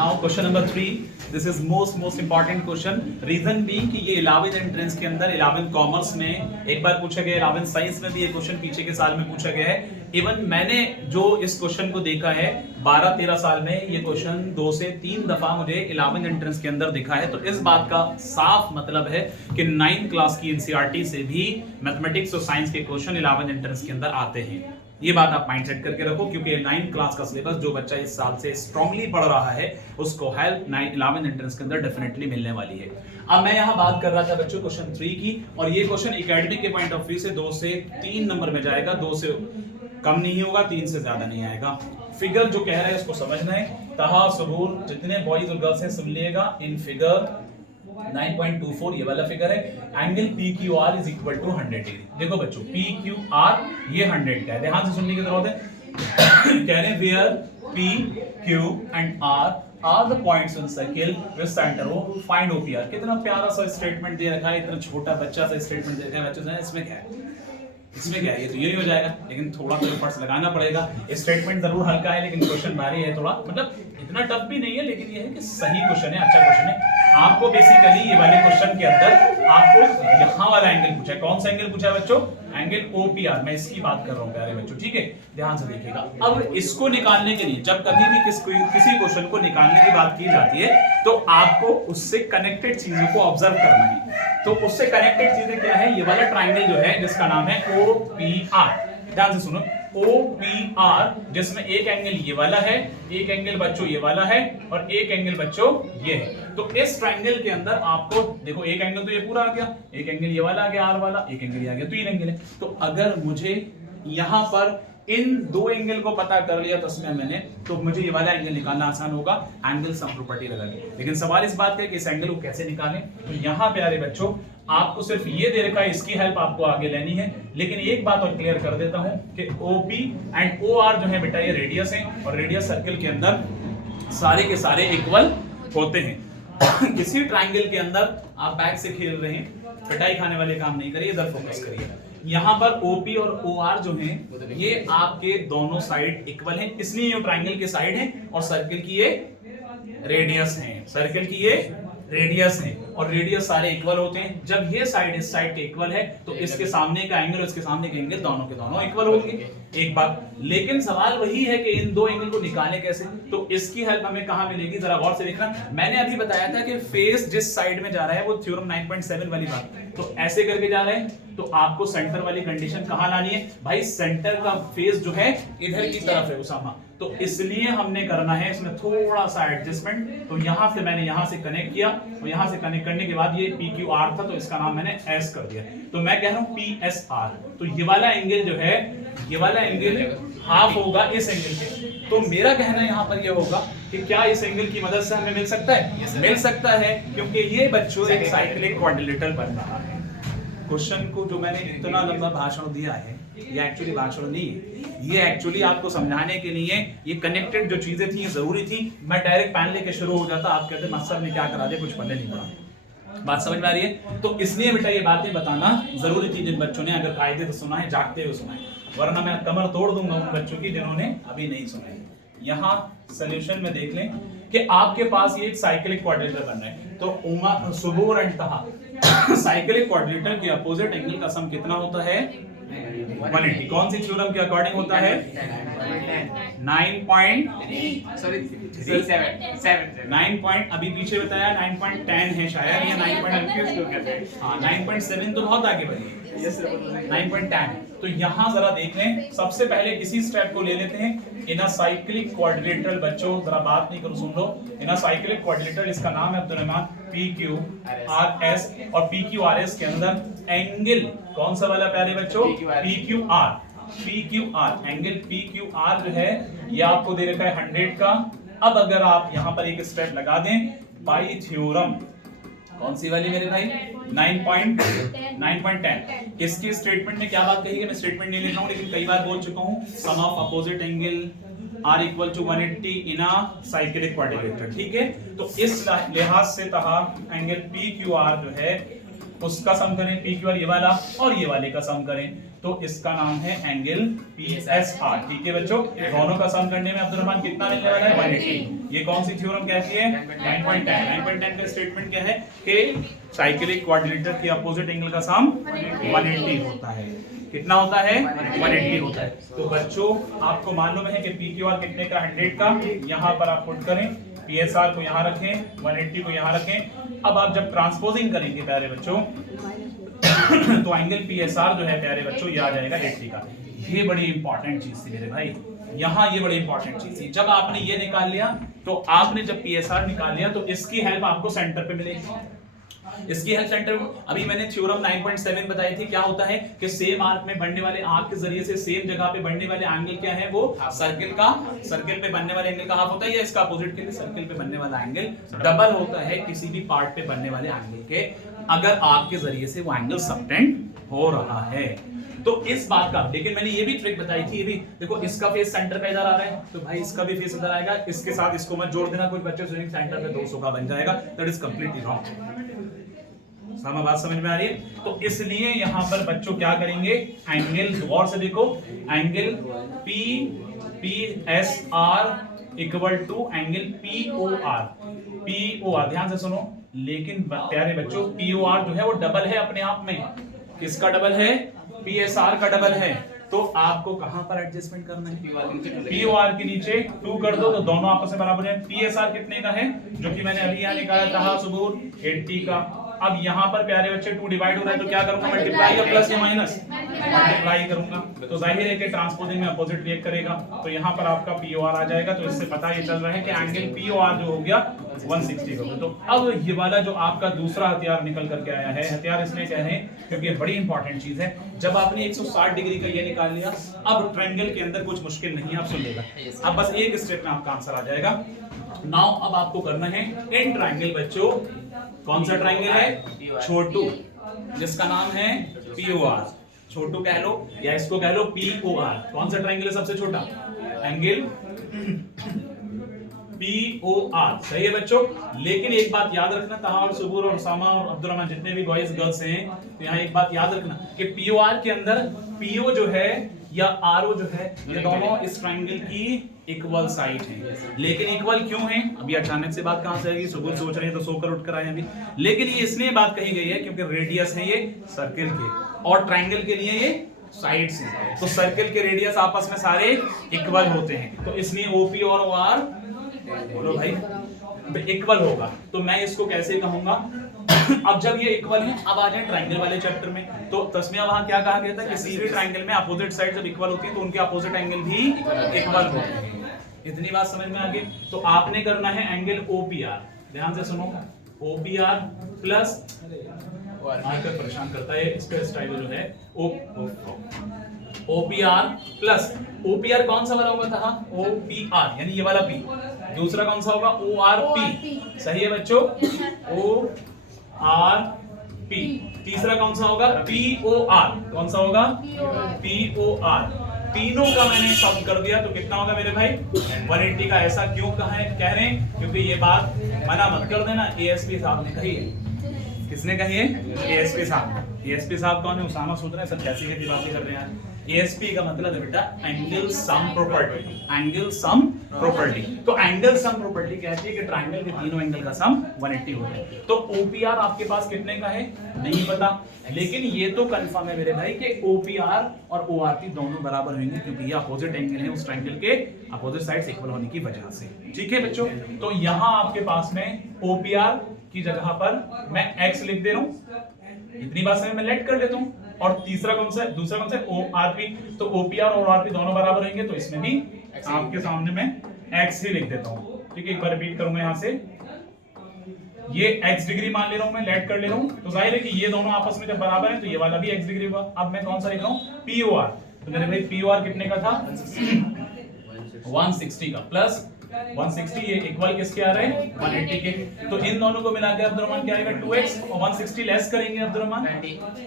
Now question number 3, this is most important question. Reason be कि ये 11th entrance के अंदर 11th कॉमर्स में एक बार पूछा गया, 11th साइंस में भी ये क्वेश्चन पीछे के साल में पूछा गया है। इवन मैंने जो इस क्वेश्चन को देखा है 12-13 साल में, ये क्वेश्चन 2 से 3 दफा मुझे 11th एंट्रेंस के अंदर दिखा है। तो इस बात का साफ मतलब है कि 9th क्लास की एनसीईआरटी से भी मैथमेटिक्स और साइंस के क्वेश्चन 11th एंट्रेंस के अंदर आते हैं। ये बात आप माइंड सेट करके रखो, क्योंकि 9th क्लास का सिलेबस जो बच्चा इस साल से स्ट्रांगली पढ़ रहा है उसको हेल्प 11th एंट्रेंस के अंदर डेफिनेटली मिलने वाली है। अब मैं यहाँ बात कर रहा था बच्चों क्वेश्चन 3 की, और ये क्वेश्चन एकेडमिक के पॉइंट ऑफ व्यू से 2 से 3 नंबर में जाएगा, 2 से कम नहीं होगा, 3 से ज्यादा नहीं आएगा। फिगर जो कह रहा है उसको समझना है। तहा सबूर जितने बॉयज और गर्ल्स हैं सुन लिएगा। इन फिगर 9.24 ये वाला फिगर है। Angle PQR is equal to 100 degree. देखो बच्चों PQR ये 100 का है, ध्यान से सुनने की जरूरत है। कह रहे where P, Q and R are the points on circle with centre O, find OPR। कितना प्यारा सा स्टेटमेंट दे रखा है, इतना छोटा बच्चा सा स्टेटमेंट दे रखा है। बच्चों इसमें क्या है, इसमें क्या है, ये तो यही हो जाएगा, लेकिन थोड़ा तो एफर्ट्स लगाना पड़ेगा। स्टेटमेंट जरूर हल्का है लेकिन क्वेश्चन भारी है थोड़ा, मतलब इतना टफ भी नहीं है, लेकिन ये है कि सही क्वेश्चन है, अच्छा क्वेश्चन है। आपको बेसिकली ये वाले क्वेश्चन के अंदर आपको यहाँ वाला एंगल पूछा है। कौन सा एंगल पूछा है बच्चों? एंगल OPR, मैं इसकी बात कर रहा हूँ प्यारे बच्चों, ठीक है, ध्यान से देखिएगा। अब इसको निकालने के लिए जब कभी भी किसी क्वेश्चन को निकालने की बात की जाती है तो आपको उससे कनेक्टेड चीजों को ऑब्जर्व करना है। तो उससे कनेक्टेड चीजें क्या है? ये वाला ट्राइंगल जो है जिसका नाम है OPR, ध्यान से सुनो, OPR, जिसमें एक एंगल ये वाला है, एक एंगल बच्चों ये वाला है और एक एंगल बच्चों ये है। तो इस ट्राइंगल के अंदर आपको देखो एक एंगल तो ये पूरा आ गया, एक एंगल ये वाला आ गया R वाला, एक एंगल ये आ गया, 3 एंगल है। तो अगर मुझे यहां पर इन 2 एंगल को पता कर लिया तस्वीर मैंने, तो मुझे ये वाला एंगल निकालना आसान होगा एंगल सम प्रॉपर्टी लगा के। लेकिन सवाल इस बात का है कि इस एंगल को कैसे निकालें। तो यहाँ प्यारे बच्चों आपको सिर्फ ये दे रखा है, इसकी हेल्प आपको आगे लेनी है। लेकिन एक बात और क्लियर कर देता हूं कि OP एंड OR जो है बेटा ये रेडियस है, और रेडियस सर्कल के अंदर सारे के सारे इक्वल होते हैं। किसी ट्राइंगल के अंदर आप बैक से खेल रहे हैं, पिटाई खाने वाले काम नहीं करिए, इधर फोकस करिए। यहाँ पर OP और OR जो हैं ये आपके दोनों साइड इक्वल हैं, इसलिए ये ट्राइंगल के साइड है और सर्कल की ये रेडियस है, सर्कल की ये रेडियस है, और रेडियस सारे इक्वल होते हैं। जब ये साइड इस साइड के इक्वल है तो इसके सामने का एंगल और इसके सामने का एंगल दोनों के दोनों इक्वल होंगे। एक बात, लेकिन सवाल वही है कि इन 2 एंगल को निकालें कैसे। तो इसकी हेल्प हमें कहां मिलेगी, जरा गौर से देखना। मैंने अभी बताया था कि फेस जिस साइड में जा रहा है वो थ्योरम 9.7 वाली बात, तो ऐसे करके जा रहे हैं तो आपको सेंटर वाली कंडीशन कहां लानी है भाई? सेंटर का फेस जो है इधर की तरफ है उसामा, तो इसलिए हमने करना है इसमें थोड़ा सा एडजस्टमेंट। तो यहां से मैंने यहां से कनेक्ट किया और यहां से कनेक्ट करने के बाद ये PQR था तो इसका नाम मैंने S कर दिया। तो मैं कह रहा हूं PSR। तो ये वाला एंगल जो है, ये वाला एंगल हाफ होगा इस एंगल के। तो मेरा कहना यहाँ पर ये होगा कि क्या इस एंगल की मदद से हमें मिल सकता है? मिल सकता है, क्योंकि ये बच्चों एक साइक्लिक क्वाड्रिलेटरल बन रहा है। क्वेश्चन को जो मैंने इतना लंबा भाषण दिया है ये एक्चुअली भाषण नहीं है, ये एक्चुअली आपको समझाने के लिए ये कनेक्टेड जो चीजें थी ये जरूरी थी। मैं डायरेक्ट पैन लेके शुरू हो जाता, आप कहते मास्टर ने क्या करा दिया, कुछ पढ़ने नहीं पड़ा। बात समझ में आ रही है? तो इसलिए बेटा ये बातें बताना जरूरी थी जिन बच्चों ने अगर कायदे से सुना है, जागते हुए सुना है, वरना मैं कमर तोड़ दूंगा उन बच्चों की जिन्होंने अभी नहीं सुना है। यहाँ सोल्यूशन में देख लें कि आपके पास ये एक साइक्लिक क्वाड्रिलेटरल बन रहा है। तो सुबूर एंड तहा साइक्लिक क्वाड्रिलेटरल के अपोजिट एंगल का सम कितना होता है? 180। कौन सी थ्योरम के अकॉर्डिंग होता है? 9 अभी पीछे बताया 9.10 है शायद, या 9.7 तो बहुत आगे बढ़ी है, 9.10। तो यहाँ जरा देख लें, सबसे पहले इसी स्टेप को ले लेते हैं। इन साइक्लिक क्वाड्रिलेटरल बच्चों जरा बात नहीं करो, सुन लो। इन साइक्लिक क्वाड्रिलेटरल इसका नाम है अब्दुर्रहमान PQRS, और PQRS के अंदर एंगल कौन सा वाला प्यारे बच्चों? PQR एंगल PQR जो है ये आपको दे रखा है 100 का। अब अगर आप यहाँ पर एक स्टेप लगा दें, पाई थ्योरम कौन सी वाली मेरे भाई? 9.10। इसकी स्टेटमेंट में क्या बात कही है, मैं स्टेटमेंट नहीं लिख रहा हूं लेकिन कई बार बोल चुका हूं। Sum of opposite angle are equal to 180 in a cyclic quadrilateral, ठीक है। तो इस लिहाज से तहा एंगल PQR जो है उसका सम करें पी क्यू आर ये वाला, और ये वाले का सम करें, तो इसका नाम है एंगल पी एस आर। ठीक है बच्चों, दोनों का सम करने में अब्दुर्रहमान कितना मिलने वाला है 180। ये कौन सी थ्योरम कहती है 9.10 का स्टेटमेंट क्या है कि साइक्लिक क्वाड्रिलेटरल के अपोजिट एंगल का सम 180 होता है। कितना होता है 180 होता है। तो बच्चों आपको मालूम है कि पी क्यू आर कितने का 100 का, यहाँ पर आप पुट करें, पी एस आर को यहाँ रखें, 180 को यहाँ रखें। अब आप जब ट्रांसपोजिंग करेंगे प्यारे बच्चों तो एंगल पी एस आर जो है प्यारे बच्चों ये आ जाएगा 80 का। ये बड़ी इंपॉर्टेंट चीज थी मेरे भाई, यहाँ ये बड़ी इंपॉर्टेंट चीज थी। जब आपने ये निकाल लिया तो आपने जब पी एस आर निकाल लिया तो इसकी हेल्प आपको सेंटर पे मिलेगी। इसकी हेल्प सेंटर, अभी मैंने थ्योरम 9.7 बताई थी, क्या होता है कि सेम आर्क में बढ़ने वाले आर्क के जरिए से सेम जगह पे बढ़ने वाले एंगल क्या है, वो सर्किल पे बनने वाले एंगल का हाफ होता है, या इसका अपोजिट के लिए सर्किल पे बनने वाला एंगल डबल होता है किसी भी पार्ट पे बनने वाले एंगल के, अगर आर्क के जरिए से वो एंगल सबटेंड हो रहा है। तो इस बात का, लेकिन मैंने ये भी ट्रिक बताई थी, ये भी देखो इसका फेस सेंटर पे इधर आ रहा है, तो भाई इसका भी फेस इधर आएगा, इसके साथ इसको मत जोड़ देना, कुछ बच्चे सोचेंगे सेंटर पे 200 का बन जाएगा, दैट इज कंप्लीटली रॉन्ग। सामा बात समझ में आ रही है? तो इसलिए यहां पर बच्चों क्या करेंगे, एंगल गौर से देखो, angle P S R equal to angle P O R, ध्यान से सुनो। लेकिन प्यारे बच्चों पी ओ आर जो है वो डबल है अपने आप में, किसका डबल है, पी एस आर का डबल है। तो आपको कहां पर एडजस्टमेंट करना है, पी ओ आर के नीचे 2 कर दो तो दोनों आपस में बराबर है। पी एस आर कितने का है, जो कि मैंने अभी यहाँ निकाला था सुबह 80 का। अब यहाँ पर प्यारे बच्चे 2 डिवाइड हो रहा है तो क्या करूंगा, मल्टीप्लाई या प्लस या माइनस, मल्टीप्लाई करूंगा, तो जाहिर है कि ट्रांसपोजिंग में अपोजिट रिएक्ट करेगा, तो यहाँ पर आपका पीओआर आ जाएगा। तो इससे पता ये चल रहा है कि एंगल पीओआर जो हो गया 160 का। तो अब ये वाला जो आपका दूसरा हथियार निकल करके आया है, हथियार इसलिए कह रहे हैं क्योंकि ये बड़ी इंपॉर्टेंट चीज है। जब आपने 160 डिग्री का ये निकाल लिया, अब ट्रायंगल के अंदर कुछ मुश्किल नहीं है, आप सुन लेगा, अब बस एक स्टेप में आपका आंसर आ जाएगा। नाउ अब आपको करना है इन ट्रायंगल बच्चों, कौन सा ट्रायंगल है, छोटू, जिसका नाम है पीओआर, छोटू कह लो या इसको कह लो पीओआर। कौन सा ट्रायंगल है सबसे छोटा, एंगल पीओआर, सही है बच्चों। लेकिन एक बात याद रखना, तहा और सुबूर और सामा और अब्दुर्रहमान जितने भी बॉयज गर्ल्स हैं, तो यहाँ एक बात याद रखना कि पीओआर के अंदर पीओ जो है या आरओ जो है, ये दोनों इस ट्रायंगल की इक्वल साइड हैं। लेकिन इक्वल क्यों हैं, अभी अचानक से बात कहां से आएगी, सुबह सोच रहे हैं तो सोकर उठकर आए अभी। लेकिन ये इसलिए बात कही गई है क्योंकि रेडियस है ये सर्किल के, और ट्रायंगल के लिए ये साइड्स हैं, तो सर्किल के रेडियस आपस में सारे इक्वल होते हैं, तो इसलिए ओपी और ओआर बोलो भाई इक्वल होगा। तो मैं इसको कैसे कहूंगा, अब जब ये इक्वल है, अब आ जाए ट्रायंगल वाले चैप्टर में। तो तस्मिया वहां क्या कहा गया था, किसी भी ट्रायंगल में अपोजिट साइड जब इक्वल होती है तो उनके अपोजिट एंगल भी इक्वल होते हैं। इतनी बात समझ में आ गई। तो आपने करना है एंगल ओपीआर, ध्यान से सुनो, ओपीआर प्लस, आकर परेशान करता है इसका स्टाइल जो है, ओपीआर प्लस, ओपीआर कौन सा वाला होगा था, ओपीआर यानी ये वाला पी, दूसरा कौन सा होगा ओआरपी, सही है बच्चों, ओ आर पी, तीसरा कौन सा होगा पीओआर, कौन सा होगा पीओआर। तीनों का मैंने सम कर दिया तो कितना होगा मेरे भाई 180 का। ऐसा क्यों कह रहे हैं, क्योंकि ये बात मना मत कर देना, एएसपी साहब ने कही है। किसने कही है, एएसपी साहब। एएसपी साहब कौन है, उसामा सोच रहे हैं सब कैसी कैसी बातें कर रहे हैं। एएसपी का मतलब है बेटा angle sum property, angle sum property. तो एंगल सम प्रॉपर्टी कहती है कि ट्रायंगल के तीनों एंगल का सम 180 होता है। तो ओपीआर आपके पास कितने का है नहीं पता, लेकिन ये तो कंफर्म है मेरे भाई कि ओपीआर और ओआरपी दोनों बराबर होंगे, क्योंकि ये अपोजिट एंगल है उस ट्रायंगल के अपोजिट साइड्स इक्वल होने की वजह से। ठीक है बच्चों, तो यहां आपके पास में ओपीआर की जगह पर मैं x लिख दे रहा हूं, इतनी बात समझ में लेट कर लेता हूं। और तीसरा कौन सा है, दूसरा कौन सा है ओआरपी, तो ओपीआर और ओआरपी दोनों बराबर होंगे, तो इसमें भी आपके सामने मैं x ही लिख देता हूं। ठीक है, एक बार रिपीट करूंगा यहां से, ये x डिग्री मान ले रहा हूं मैं, लेट कर ले रहा हूं, तो जाहिर है कि ये दोनों आपस में जब बराबर है तो ये वाला भी x डिग्री होगा। अब मैं कौन सा लिख रहा हूं पीओआर, तो मेरे भाई पीओआर कितने का था 160 का, प्लस 160 ये इक्वल किसके आ रहे हैं 180 के। तो इन दोनों को मिला के अब्दुर्रहमान क्या आएगा 2x, और 160 लेस करेंगे अब्दुर्रहमान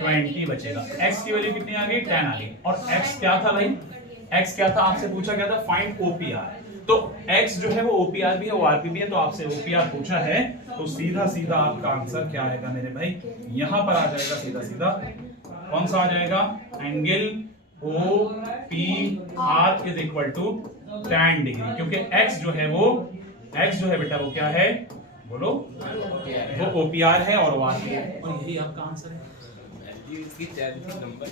20 बचेगा। x की वैल्यू कितनी आ गई 10 आ गई। और x क्या था भाई, x क्या था आपसे पूछा गया था फाइंड ओपीआर। तो x जो है वो OPR भी है, ORP भी है, तो आपसे OPR पूछा है, तो सीधा सीधा आपका आंसर क्या आएगा मेरे भाई, यहां पर आ जाएगा सीधा सीधा, कौन सा आ जाएगा, angle OPR is equal to tan degree, क्योंकि x जो है बेटा वो क्या है, बोलो, वो OPR है और ORP है, और यही आपका आंसर है। इसकी नंबर